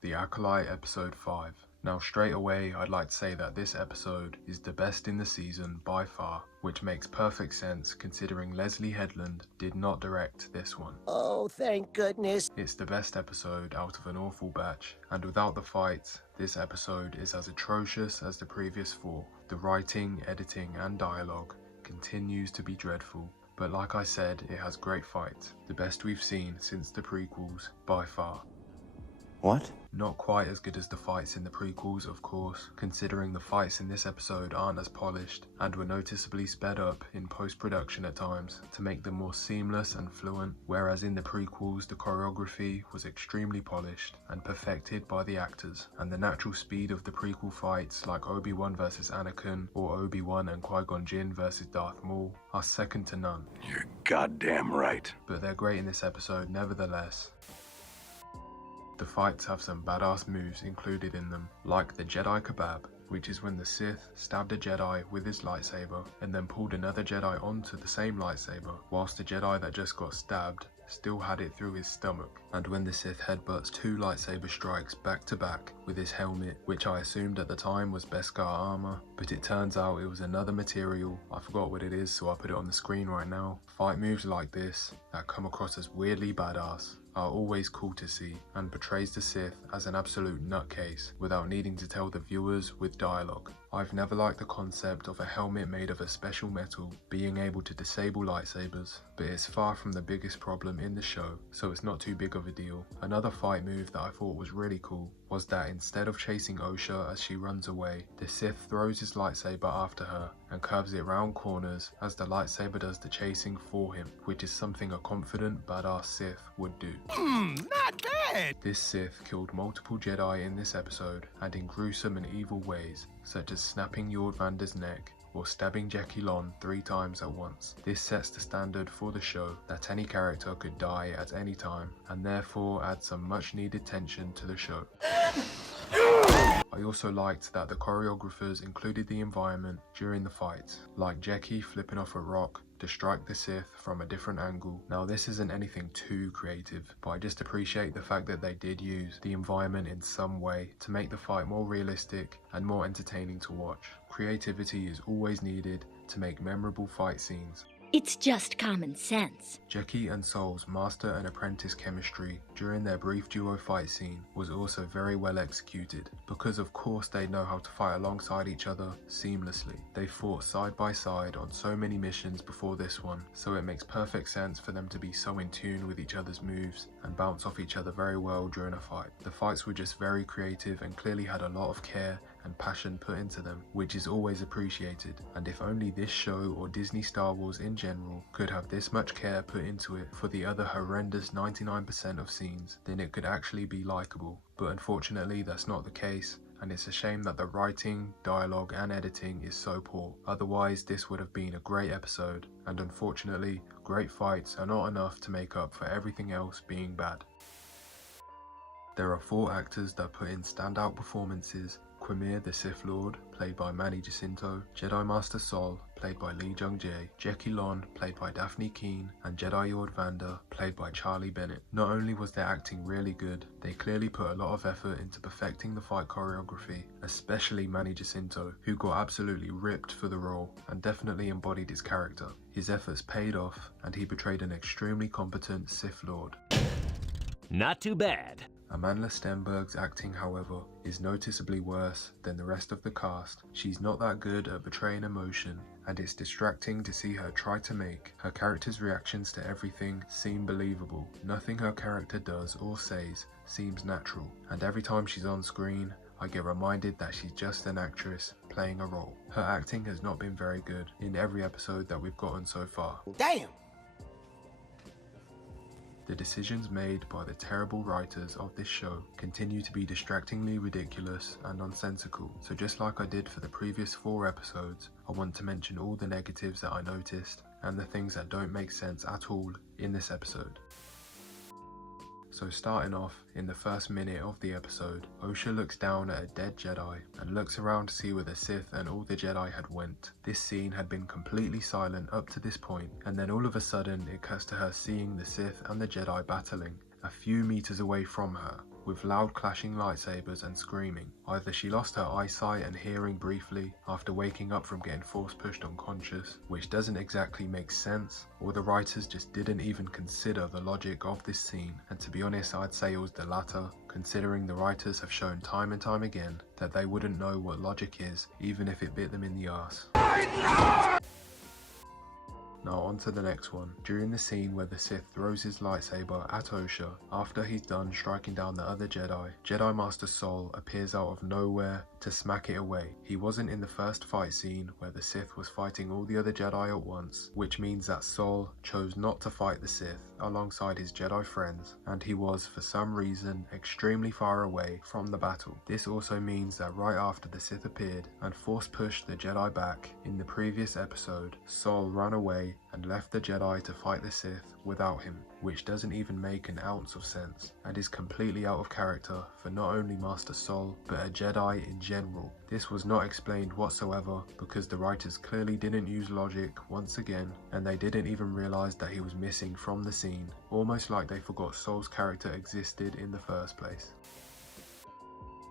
The Acolyte Episode 5. Now straight away I'd like to say that this episode is the best in the season by far, which makes perfect sense considering Leslie Headland did not direct this one. Oh, thank goodness. It's the best episode out of an awful batch, and without the fights, this episode is as atrocious as the previous four. The writing, editing and dialogue continues to be dreadful, but like I said, it has great fights, the best we've seen since the prequels by far. What? Not quite as good as the fights in the prequels, of course, considering the fights in this episode aren't as polished and were noticeably sped up in post-production at times to make them more seamless and fluent, whereas in the prequels the choreography was extremely polished and perfected by the actors, and the natural speed of the prequel fights like Obi-Wan vs Anakin or Obi-Wan and Qui-Gon Jinn vs Darth Maul are second to none. You're goddamn right. But they're great in this episode nevertheless. The fights have some badass moves included in them, like the Jedi Kebab, which is when the Sith stabbed a Jedi with his lightsaber and then pulled another Jedi onto the same lightsaber, whilst the Jedi that just got stabbed still had it through his stomach, and when the Sith headbutts two lightsaber strikes back to back with his helmet, which I assumed at the time was Beskar armor, but it turns out it was another material. I forgot what it is, so I put it on the screen right now. Fight moves like this that come across as weirdly badass are always cool to see, and portrays the Sith as an absolute nutcase without needing to tell the viewers with dialogue. I've never liked the concept of a helmet made of a special metal being able to disable lightsabers, but it's far from the biggest problem in the show, so it's not too big of a deal. Another fight move that I thought was really cool was that instead of chasing Osha as she runs away, the Sith throws his lightsaber after her and curves it round corners as the lightsaber does the chasing for him, which is something a confident badass Sith would do. Not bad. This Sith killed multiple Jedi in this episode, and in gruesome and evil ways, such as snapping Yord Vander's neck or stabbing Jackie Lon 3 times at once. This sets the standard for the show that any character could die at any time, and therefore adds some much needed tension to the show. I also liked that the choreographers included the environment during the fights, like Jackie flipping off a rock to strike the Sith from a different angle. Now this isn't anything too creative, but I just appreciate the fact that they did use the environment in some way to make the fight more realistic and more entertaining to watch. Creativity is always needed to make memorable fight scenes. It's just common sense. Jackie and Sol's master and apprentice chemistry during their brief duo fight scene was also very well executed, because of course they know how to fight alongside each other seamlessly. They fought side by side on so many missions before this one, so it makes perfect sense for them to be so in tune with each other's moves and bounce off each other very well during a fight. The fights were just very creative and clearly had a lot of care and passion put into them, which is always appreciated, and if only this show or Disney Star Wars in general could have this much care put into it for the other horrendous 99% of scenes, then it could actually be likable. But unfortunately that's not the case, and it's a shame that the writing, dialogue and editing is so poor. Otherwise this would have been a great episode, and unfortunately great fights are not enough to make up for everything else being bad. There are 4 actors that put in standout performances: Quimir the Sith Lord, played by Manny Jacinto, Jedi Master Sol, played by Lee Jung-jae, Jackie Lon, played by Daphne Keane, and Jedi Yord Vander, played by Charlie Bennett. Not only was their acting really good, they clearly put a lot of effort into perfecting the fight choreography, especially Manny Jacinto, who got absolutely ripped for the role and definitely embodied his character. His efforts paid off, and he portrayed an extremely competent Sith Lord. Not too bad. Amandla Stenberg's acting, however, is noticeably worse than the rest of the cast. She's not that good at portraying emotion, and it's distracting to see her try to make her character's reactions to everything seem believable. Nothing her character does or says seems natural, and every time she's on screen, I get reminded that she's just an actress playing a role. Her acting has not been very good in every episode that we've gotten so far. Damn. The decisions made by the terrible writers of this show continue to be distractingly ridiculous and nonsensical, so just like I did for the previous 4 episodes, I want to mention all the negatives that I noticed and the things that don't make sense at all in this episode. So starting off, in the first minute of the episode, Osha looks down at a dead Jedi and looks around to see where the Sith and all the Jedi had went. This scene had been completely silent up to this point, and then all of a sudden it cuts to her seeing the Sith and the Jedi battling a few meters away from her, with loud clashing lightsabers and screaming. Either she lost her eyesight and hearing briefly after waking up from getting force pushed unconscious, which doesn't exactly make sense, or the writers just didn't even consider the logic of this scene, and to be honest I'd say it was the latter, considering the writers have shown time and time again that they wouldn't know what logic is even if it bit them in the arse. Now on to the next one. During the scene where the Sith throws his lightsaber at Osha, after he's done striking down the other Jedi, Jedi Master Sol appears out of nowhere to smack it away. He wasn't in the first fight scene where the Sith was fighting all the other Jedi at once, which means that Sol chose not to fight the Sith alongside his Jedi friends, and he was for some reason extremely far away from the battle. This also means that right after the Sith appeared and force pushed the Jedi back in the previous episode, Sol ran away and left the Jedi to fight the Sith without him, which doesn't even make an ounce of sense and is completely out of character for not only Master Sol but a Jedi in general. This was not explained whatsoever because the writers clearly didn't use logic once again, and they didn't even realize that he was missing from the scene, almost like they forgot Sol's character existed in the first place.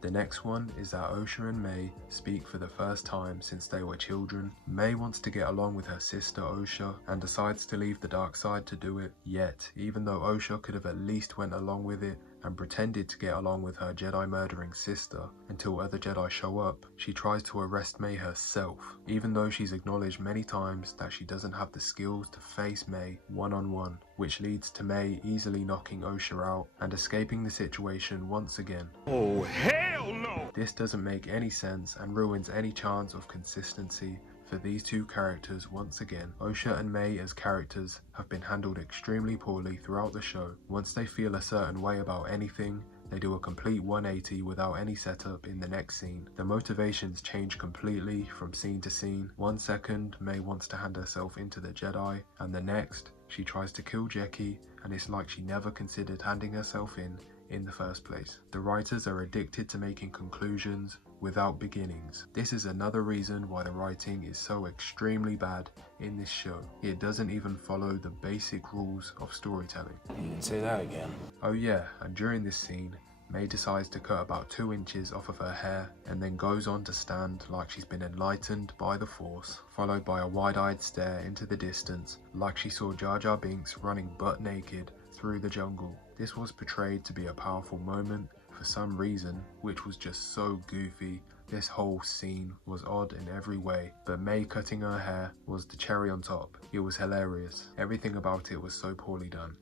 The next one is that Osha and May speak for the first time since they were children. May wants to get along with her sister Osha and decides to leave the dark side to do it. Yet, even though Osha could have at least went along with it and pretended to get along with her Jedi murdering sister until other Jedi show up, she tries to arrest May herself, even though she's acknowledged many times that she doesn't have the skills to face May one-on-one, which leads to May easily knocking Osha out and escaping the situation once again. Oh, hell no! This doesn't make any sense and ruins any chance of consistency for these two characters once again. Osha and May as characters have been handled extremely poorly throughout the show. Once they feel a certain way about anything, they do a complete 180 without any setup in the next scene. The motivations change completely from scene to scene. 1 second, May wants to hand herself into the Jedi, and the next, she tries to kill Jeki, and it's like she never considered handing herself in the first place. The writers are addicted to making conclusions without beginnings. This is another reason why the writing is so extremely bad in this show. It doesn't even follow the basic rules of storytelling. You can say that again. Oh yeah, and during this scene, May decides to cut about 2 inches off of her hair and then goes on to stand like she's been enlightened by the Force, followed by a wide-eyed stare into the distance like she saw Jar Jar Binks running butt naked through the jungle. This was portrayed to be a powerful moment for some reason, which was just so goofy. This whole scene was odd in every way, but May cutting her hair was the cherry on top. It was hilarious. Everything about it was so poorly done.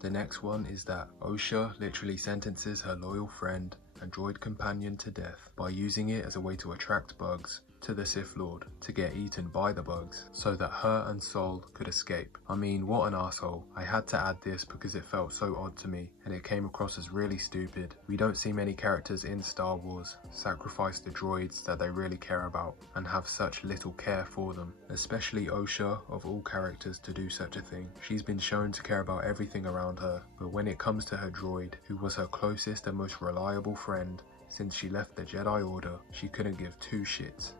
The next one is that Osha literally sentences her loyal friend and droid companion to death by using it as a way to attract bugs to the Sith Lord to get eaten by the bugs so that her and Sol could escape. I mean, what an asshole. I had to add this because it felt so odd to me and it came across as really stupid. We don't see many characters in Star Wars sacrifice the droids that they really care about and have such little care for them, especially Osha of all characters to do such a thing. She's been shown to care about everything around her, but when it comes to her droid, who was her closest and most reliable friend since she left the Jedi Order, she couldn't give 2 shits.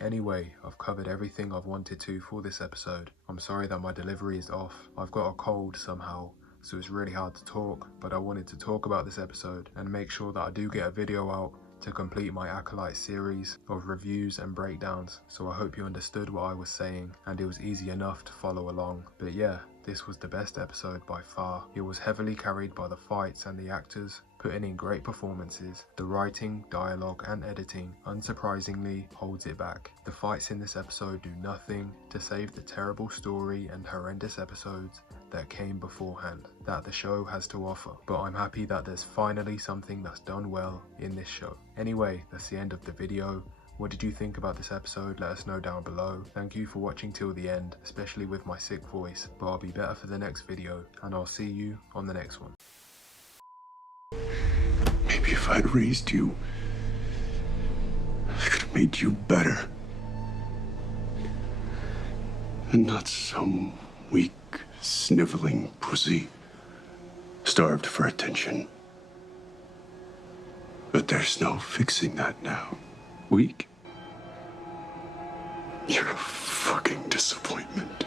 Anyway, I've covered everything I've wanted to for this episode. I'm sorry that my delivery is off. I've got a cold somehow, so it's really hard to talk, but I wanted to talk about this episode and make sure that I do get a video out to complete my Acolyte series of reviews and breakdowns, so I hope you understood what I was saying and it was easy enough to follow along. But yeah, this was the best episode by far. It was heavily carried by the fights and the actors, putting in great performances. The writing, dialogue and editing, unsurprisingly, holds it back. The fights in this episode do nothing to save the terrible story and horrendous episodes that came beforehand that the show has to offer, but I'm happy that there's finally something that's done well in this show. Anyway, that's the end of the video. What did you think about this episode? Let us know down below. Thank you for watching till the end, especially with my sick voice, but I'll be better for the next video, and I'll see you on the next one. Maybe if I'd raised you, I could have made you better. And not some weak, sniveling pussy, starved for attention. But there's no fixing that now. Weak? You're a fucking disappointment.